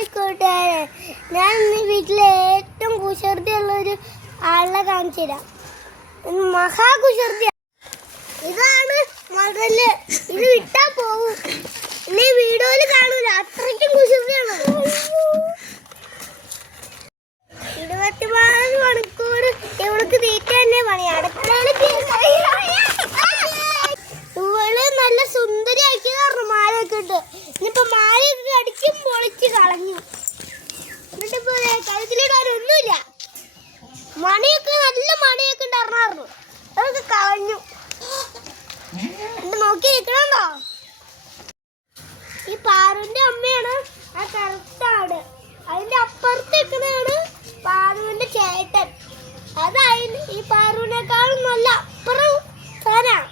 Hi കൂട്ടുകാരെ, ഞാൻ ഇന്ന് വീട്ടിലെ ഏറ്റവും കുസൃതിയുള്ളൊരു ആളെ കാണിച്ചു തരാം. മഹാകുസൃതി. ഇതാണ് മകല്. ഇത് വിട്ടാ പോവും. ഇനി വീഡിയോയിൽ കാണൂല, അത്രയ്ക്കും കുസൃതിയാണ്. 24 മണിക്കൂർ ഇവൾക്ക് തീറ്റ തന്നെ പണി. ഇവള് നല്ല സുന്ദരിയാക്കി മാലയൊക്കെ ഇട്ട്. ഇനിയിപ്പോ മാലയൊക്കെ അടിക്കും പൊളിച്ച് കളഞ്ഞു. എന്നിട്ടിപ്പോ കഴുത്തിലിടാനൊന്നുമില്ല. മണിയൊക്കെ നല്ല മണിയൊക്കെ ഉണ്ടായിരുന്നു, അതൊക്കെ കളഞ്ഞു. നോക്കി നിൽക്കണോ? ഈ പാറുവിന്റെ അമ്മയാണ് ആ കറുത്ത ആട്. അതിന്റെ അപ്പുറത്ത് നിൽക്കുന്നതാണ് പാറുവിന്റെ ചേട്ടൻ. അതായത് ഈ പാറുവിനേക്കാളും നല്ല അപ്പുറം സ്ഥാനാണ്.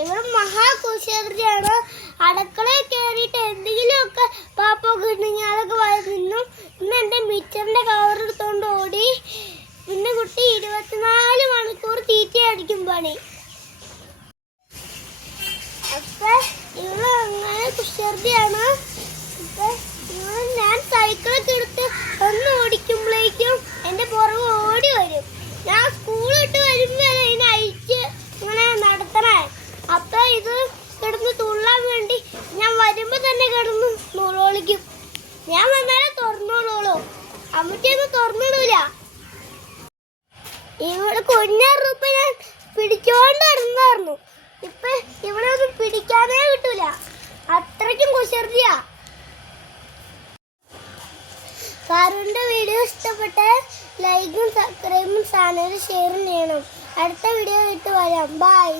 ഇവർ മഹാകുസൃതിയാണ്. അടുക്കളയിൽ കയറിയിട്ട് എന്തെങ്കിലുമൊക്കെ പാപ്പൊക്കെ ഉണ്ടെങ്കിൽ അതൊക്കെ നിന്നും. ഇന്ന് എൻ്റെ മിച്ചറിൻ്റെ കവർ എടുത്തോണ്ട് ഓടി. പിന്നെ കുട്ടി 24 മണിക്കൂർ തീറ്റ അടിക്കും പണി. അപ്പൊ ഇവള് അങ്ങനെ കുസൃതിയാണ്. ഞാൻ സൈക്കിളൊക്കെ എടുത്ത് ഒന്ന് ഓടിക്കുമ്പോഴേക്കും എൻ്റെ പുറകെ ഓടി വരും. ഞാൻ സ്കൂളിട്ട് വരുമ്പോൾ ഇതിനെ അയച്ച് ഇങ്ങനെ നടത്തണേ. അപ്പൊ ഇത് കിടന്ന് തുള്ളാൻ വേണ്ടി ഞാൻ വരുമ്പോ തന്നെ കിടന്ന് നൂലോളിക്കും. ഞാൻ വന്നാലേ തുറന്നോളൂ, അമ്മയ്ക്കൊന്നും തുറന്നിടൂല. ഇവിടെ കുഞ്ഞറുപ്പ ഞാൻ പിടിച്ചോണ്ട് കിടന്നായിരുന്നു. ഇപ്പൊ ഇവിടെ ഒന്നും പിടിക്കാനേ കിട്ടൂല, അത്രയ്ക്കും കുസൃതിയാ. കാറുവിന്റെ വീഡിയോ ഇഷ്ടപ്പെട്ട ലൈക്കും സബ്സ്ക്രൈബും ചാനൽ ഷെയറും ചെയ്യണം. അടുത്ത വീഡിയോ ഇട്ട് വരാം. ബൈ.